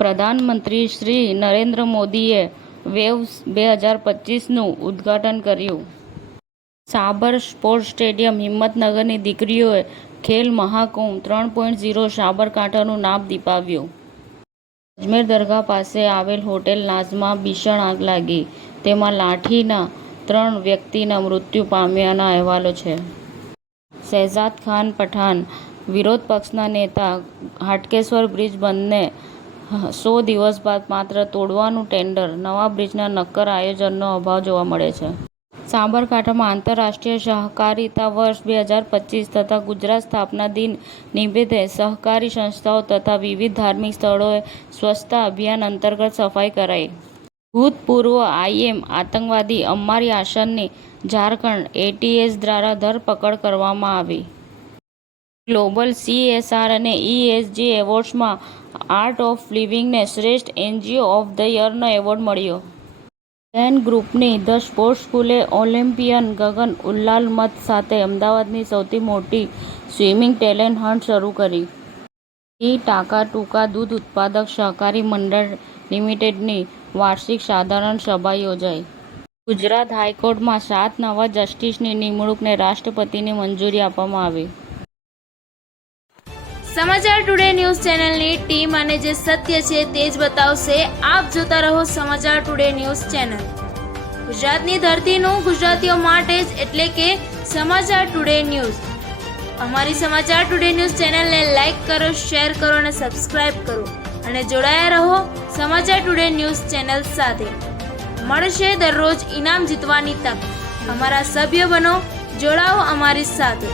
પ્રધાનમંત્રી શ્રી નરેન્દ્ર મોદીએ વેવ્સ 2025નું ઉદ્ઘાટન કર્યું. સાબર સ્પોર્ટ્સ સ્ટેડિયમ હિંમતનગરની દીકરીઓએ ખેલ મહાકુંભ 3.0 સાબરકાંઠાનું નામ દીપાવ્યું. અજમેર દરગાહ પાસે આવેલ હોટેલ નાઝમાં ભીષણ આગ લાગી. તેમાં લાઠીના 3 વ્યક્તિના મૃત્યુ પામ્યાના અહેવાલો છે. શહેજાદ ખાન પઠાણ વિરોધ પક્ષના નેતા હાટકેશ્વર બ્રિજ બંધને 100 દિવસ બાદ માત્ર તોડવાનું ટેન્ડર, નવા બ્રિજના નક્કર આયોજનનો અભાવ જોવા મળે છે. સાબરકાંઠામાં આંતરરાષ્ટ્રીય સહકારિતા વર્ષ 2025 તથા ગુજરાત સ્થાપના દિન નિમિત્તે સહકારી સંસ્થાઓ તથા વિવિધ ધાર્મિક સ્થળોએ સ્વચ્છતા અભિયાન અંતર્ગત સફાઈ કરાઈ. ભૂતપૂર્વ IM આતંકવાદી અમ્માર યાસરની ઝારખંડ ATS દ્વારા ધરપકડ કરવામાં આવી. ગ્લોબલ CSR અને ESG એવોર્ડ્સમાં આર્ટ ઓફ લિવિંગને શ્રેષ્ઠ NGO ઓફ ધ યરનો એવોર્ડ મળ્યો. ઝેન ગ્રુપની ધ સ્પોર્ટ્સ સ્કૂલે ઓલિમ્પિયન ગગન ઉલ્લાલમત સાથે અમદાવાદની સૌથી મોટી સ્વિમિંગ ટેલેન્ટ હન્ટ શરૂ કરી. ટી ટાંકાટૂંકા દૂધ ઉત્પાદક સહકારી મંડળ લિમિટેડની વાર્ષિક સાધારણ સભા યોજાઈ. ગુજરાત હાઈકોર્ટમાં 7 નવા જસ્ટિસની નિમણૂકને રાષ્ટ્રપતિની મંજૂરી આપવામાં આવી. સમાચાર ટુડે ન્યૂઝ ચેનલની ટીમ અને જે સત્ય છે તે જ બતાવશે. આપ જોતા રહો સમાચાર ટુડે ન્યૂઝ ચેનલ. ગુજરાતની ધરતીનું ગુજરાતીઓ માટે જ, એટલે કે સમાચાર ટુડે ન્યૂઝ. અમારી સમાચાર ટુડે ન્યૂઝ ચેનલને લાઈક કરો, શેર કરો અને સબસ્ક્રાઇબ કરો અને જોડાયા રહો સમાચાર ટુડે ન્યૂઝ ચેનલ સાથે. મળશે દરરોજ ઇનામ જીતવાની તક. અમારા સભ્ય બનો, જોડાઓ અમારી સાથે.